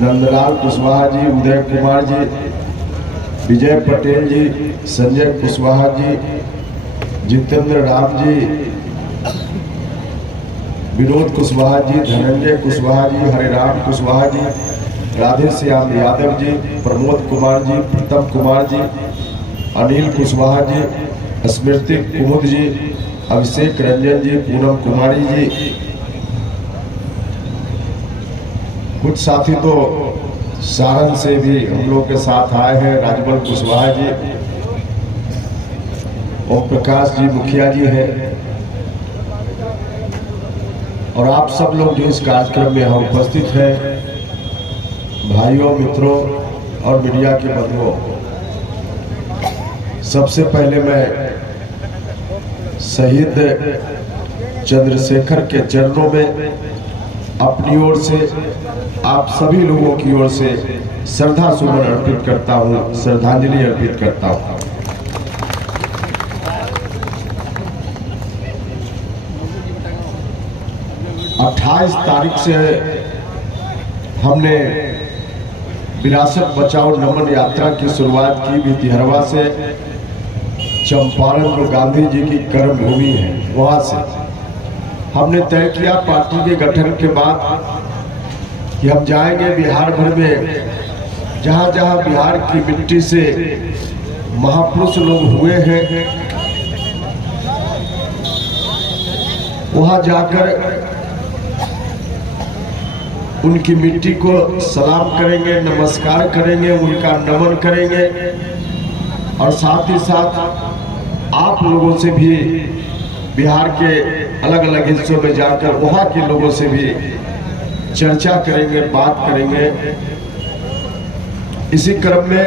नंदलाल कुशवाहा जी, उदय कुमार जी, विजय पटेल जी, संजय कुशवाहा जी, जितेंद्र राम जी, विनोद कुशवाहा जी, धनंजय कुशवाहा जी, हरिराम कुशवाहा जी, राधे श्याम यादव जी, प्रमोद कुमार जी, प्रीतम कुमार जी, अनिल कुशवाहा जी, स्मृति कुमुद जी, अभिषेक रंजन जी, पूनम कुमारी जी। कुछ साथी तो सारण से भी हम लोग के साथ आए हैं। राजबल कुशवाहा जी, ओम प्रकाश जी मुखिया जी हैं, और आप सब लोग जो इस कार्यक्रम में यहाँ उपस्थित हैं, भाइयों, मित्रों और मीडिया के बंधुओं, सबसे पहले मैं शहीद चंद्रशेखर के चरणों में अपनी ओर से, आप सभी लोगों की ओर से श्रद्धा सुमन अर्पित करता हूँ, श्रद्धांजलि अर्पित करता हूँ। अट्ठाईस तारीख से हमने विरासत बचाओ नमन यात्रा की शुरुआत की। भितिहरवा से चंपारण जो गांधी जी की कर्म भूमि है, वहां से हमने तय किया पार्टी के गठन के बाद कि हम जाएंगे बिहार भर में, जहां जहां बिहार की मिट्टी से महापुरुष लोग हुए हैं, वहां जाकर उनकी मिट्टी को सलाम करेंगे, नमस्कार करेंगे, उनका नमन करेंगे, और साथ ही साथ आप लोगों से भी बिहार के अलग अलग हिस्सों में जाकर वहाँ के लोगों से भी चर्चा करेंगे, बात करेंगे। इसी क्रम में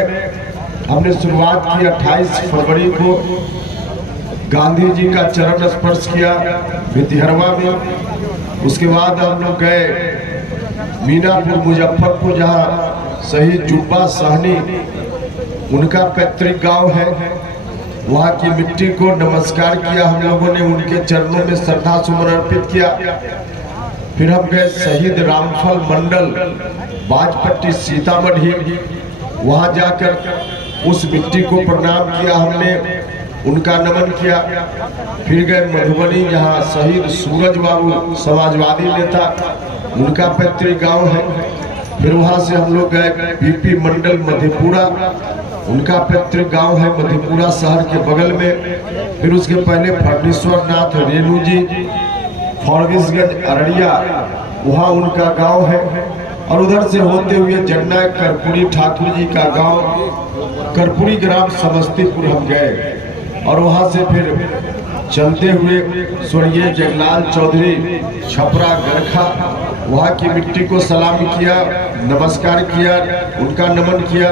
हमने शुरुआत की 28 फरवरी को गांधी जी का चरण स्पर्श किया भितिहरवा में। उसके बाद हम लोग गए मीनापुर मुजफ्फरपुर, जहाँ शहीद जुब्बा साहनी उनका पैतृक गांव है, वहाँ की मिट्टी को नमस्कार किया हम लोगों ने, उनके चरणों में श्रद्धा सुमन अर्पित किया। फिर हम गए शहीद रामफल मंडल बाजपट्टी सीतामढ़ी, वहाँ जाकर उस मिट्टी को प्रणाम किया हमने, उनका नमन किया। फिर गए मधुबनी, जहाँ शहीद सूरज बाबू समाजवादी नेता, उनका पैतृक गांव है। फिर वहाँ से हम लोग गए पीपी मंडल मधेपुरा, उनका पैतृक गांव है मधेपुरा शहर के बगल में। फिर उसके पहले फर्नीश्वर नाथ रेणु जी फॉरबिसगंज अररिया, वहाँ उनका गांव है। और उधर से होते हुए जन्ना कर्पूरी ठाकुर जी का गांव कर्पूरी ग्राम समस्तीपुर हम गए, और वहाँ से फिर चलते हुए स्वर्गीय जगलाल चौधरी छपरा गरखा, वहाँ की मिट्टी को सलाम किया, नमस्कार किया, उनका नमन किया।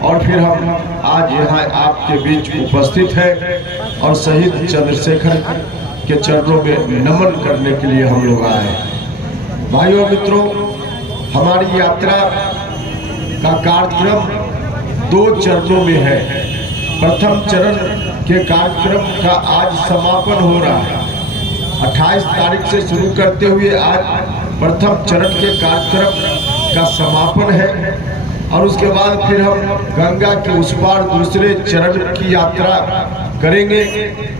और फिर हम आज यहाँ आपके बीच उपस्थित हैं और शहीद चंद्रशेखर के चरणों में नमन करने के लिए हम लोग आए हैं। भाइयों मित्रों, हमारी यात्रा का कार्यक्रम 2 चरणों में है। प्रथम चरण के कार्यक्रम का आज समापन हो रहा है। 28 तारीख से शुरू करते हुए आज प्रथम चरण के कार्यक्रम का समापन है, और उसके बाद फिर हम गंगा के उस पार दूसरे चरण की यात्रा करेंगे।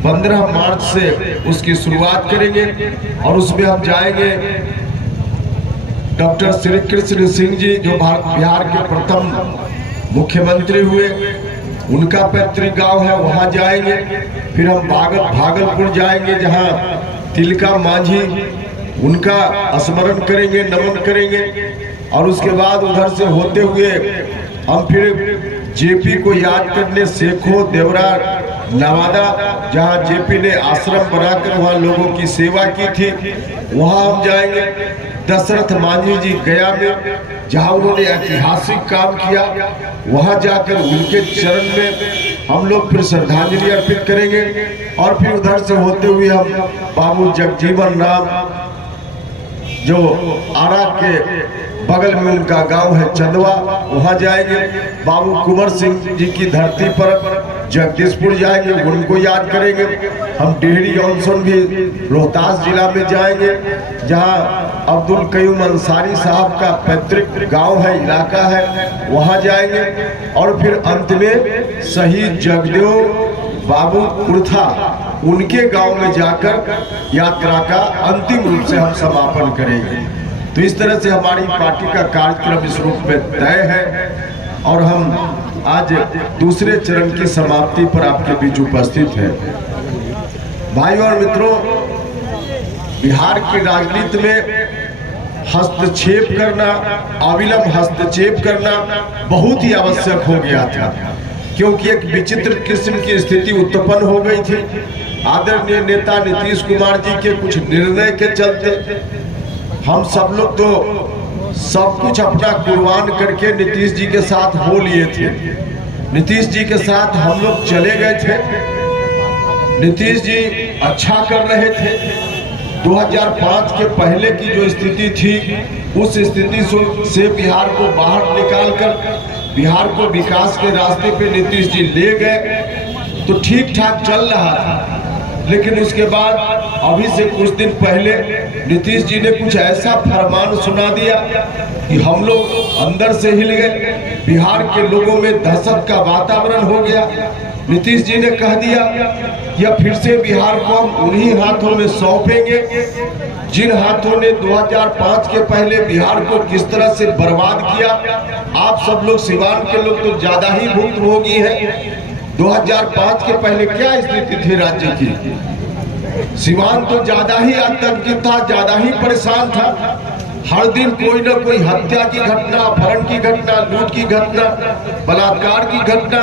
15 मार्च से उसकी शुरुआत करेंगे, और उसमें हम जाएंगे डॉक्टर श्री कृष्ण सिंह जी, जो बिहार के प्रथम मुख्यमंत्री हुए, उनका पैतृक गांव है, वहां जाएंगे। फिर हम भागलपुर जाएंगे, जहां तिलका मांझी, उनका स्मरण करेंगे, नमन करेंगे। और उसके बाद उधर से होते हुए हम फिर जेपी को याद करने सेखो देवरा नवादा, जहां जेपी ने आश्रम बनाकर वहां लोगों की सेवा की थी, वहां हम जाएंगे। दशरथ मांझी जी गया में, जहां उन्होंने ऐतिहासिक काम किया, वहां जाकर उनके चरण में हम लोग फिर श्रद्धांजलि अर्पित करेंगे। और फिर उधर से होते हुए हम बाबू जगजीवन राम, जो आरा के बगल में उनका गांव है चंदवा, वहां जाएंगे। बाबू कुंवर सिंह जी की धरती पर जगदीशपुर जाएंगे, उनको याद करेंगे। हम डेहरी जॉनसन भी रोहतास जिला में जाएंगे, जहां अब्दुल कयूम अंसारी साहब का पैतृक गांव है, इलाका है, वहां जाएंगे। और फिर अंत में शहीद जगदेव बाबू कुर्था उनके गांव में जाकर यात्रा का अंतिम रूप से हम समापन करेंगे। तो इस तरह से हमारी पार्टी का कार्यक्रम इस रूप में तय है और हम आज दूसरे चरण की समाप्ति पर आपके बीच उपस्थित हैं। भाइयों और मित्रों, बिहार की राजनीति में हस्तक्षेप करना, अविलंब हस्तक्षेप करना बहुत ही आवश्यक हो गया था, क्योंकि एक विचित्र किस्म की स्थिति उत्पन्न हो गई थी। आदरणीय नेता नीतीश कुमार जी के कुछ निर्णय के चलते हम सब लोग तो सब कुछ अपना कुर्बान करके नीतीश जी के साथ हो लिए थे। नीतीश जी के साथ हम लोग चले गए थे। नीतीश जी अच्छा कर रहे थे। 2005 के पहले की जो स्थिति थी, उस स्थिति से बिहार को बाहर निकालकर बिहार को विकास के रास्ते पे नीतीश जी ले गए, तो ठीक ठाक चल रहा था। लेकिन उसके बाद अभी से कुछ दिन पहले नीतीश जी ने कुछ ऐसा फरमान सुना दिया कि हम लोग अंदर से हिल गए। बिहार के लोगों में दहशत का वातावरण हो गया। नीतीश जी ने कह दिया या फिर से बिहार को हम उन्हीं हाथों में सौंपेंगे जिन हाथों ने 2005 के पहले बिहार को किस तरह से बर्बाद किया। आप सब लोग, सिवान के लोग तो ज्यादा ही भुक्तभोगी हैं। 2005 के पहले क्या स्थिति थी राज्य की? सिवान तो ज्यादा ही आतंकित था, ज्यादा ही परेशान था। हर दिन कोई ना कोई हत्या की घटना, अपहरण की घटना, लूट की घटना, बलात्कार की घटना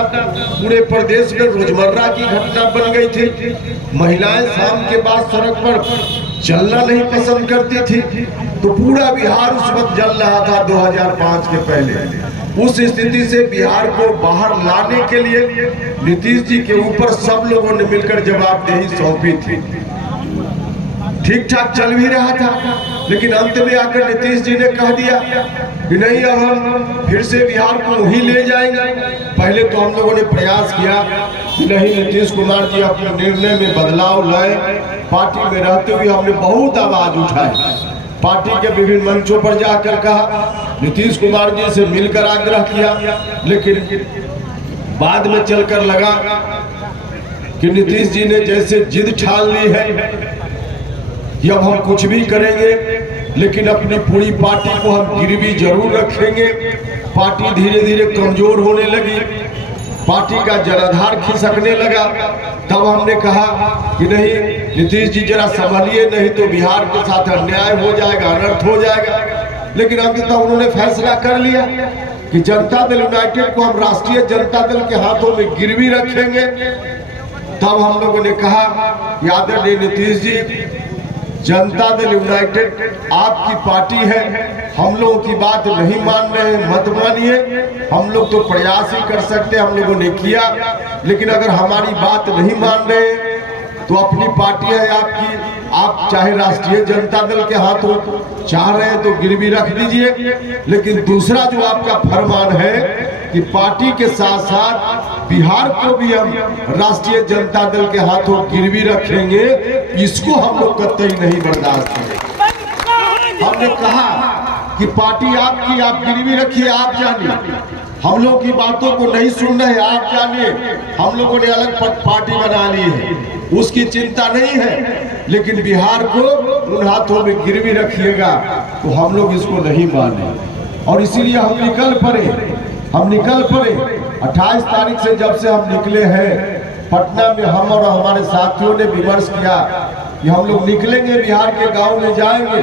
पूरे प्रदेश में रोजमर्रा की घटना बन गई थी। महिलाएं शाम के बाद सड़क पर चलना नहीं पसंद करती थी। तो पूरा बिहार उस वक्त जल रहा था 2005 के पहले। उस स्थिति से बिहार को बाहर लाने के लिए नीतीश जी के ऊपर सब लोगों ने मिलकर जवाबदेही सौंपी थी। ठीक ठाक चल भी रहा था, लेकिन अंत में आकर नीतीश जी ने कह दिया कि नहीं, अब हम फिर से बिहार को वहीं ले जाएंगे। पहले तो हम लोगों ने प्रयास किया कि नहीं, नीतीश कुमार जी अपने निर्णय में बदलाव लाए। पार्टी में रहते हुए हमने बहुत आवाज उठाई, पार्टी के विभिन्न मंचों पर जाकर कहा, नीतीश कुमार जी से मिलकर आग्रह किया। लेकिन बाद में चलकर लगा कि नीतीश जी ने जैसे जिद ठान ली है कि अब हम कुछ भी करेंगे, लेकिन अपनी पूरी पार्टी को हम गिरवी जरूर रखेंगे। पार्टी धीरे धीरे कमजोर होने लगी, पार्टी का जनाधार खिसकने लगा। तब हमने कहा कि नहीं, नीतीश जी जरा संभलिए, नहीं तो बिहार के साथ अन्याय हो जाएगा, अनर्थ हो जाएगा। लेकिन अंततः उन्होंने फैसला कर लिया कि जनता दल यूनाइटेड को हम राष्ट्रीय जनता दल के हाथों में गिरवी रखेंगे। तब हम लोगों ने कहा कि आदरणीय नीतीश जी, जनता दल यूनाइटेड आपकी पार्टी है, हम लोगों की बात नहीं मान रहे हैं, मत मानिए। हम लोग तो प्रयास ही कर सकते, हम लोगों ने किया। लेकिन अगर हमारी बात नहीं मान रहे तो अपनी पार्टी है आपकी, आप चाहे राष्ट्रीय जनता दल के हाथों चाह रहे हैं तो गिरवी रख दीजिए। लेकिन दूसरा जो आपका फरमान है कि पार्टी के साथ साथ बिहार को भी हम राष्ट्रीय जनता दल के हाथों गिरवी रखेंगे, इसको हम लोग कतई नहीं बर्दाश्त करेंगे। हमने कहा कि पार्टी आपकी, आप गिरवी रखिए, आप जानिए, हम लोग की बातों को नहीं सुन रहे, आप जानिए। हम लोगों ने अलग पार्टी बना ली है, उसकी चिंता नहीं है, लेकिन बिहार को उन हाथों में गिरवी रखिएगा तो हम लोग इसको नहीं माने। और इसीलिए हम निकल पड़े। 28 तारीख से जब से हम निकले हैं, पटना में हम और हमारे साथियों ने विमर्श किया कि हम लोग निकलेंगे, बिहार के गांव में जाएंगे,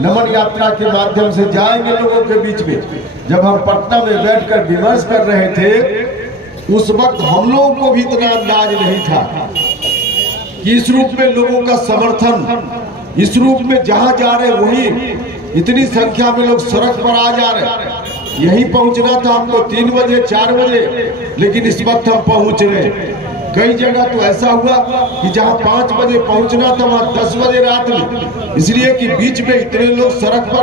नमन यात्रा के माध्यम से जाएंगे लोगों के बीच में। जब हम पटना में बैठकर विमर्श कर रहे थे, उस वक्त हम लोगों को भी इतना अंदाज नहीं था कि इस रूप में लोगों का समर्थन, इस रूप में जहां जा रहे वहीं इतनी संख्या में लोग सड़क पर आ जा रहे। यहीं पहुंचना था हमको 3 बजे 4 बजे, लेकिन इस वक्त हम पहुंच रहे। कई जगह तो ऐसा हुआ कि जहां 5 बजे पहुंचना था वहां 10 बजे रात में, इसलिए कि बीच में इतने लोग सड़क पर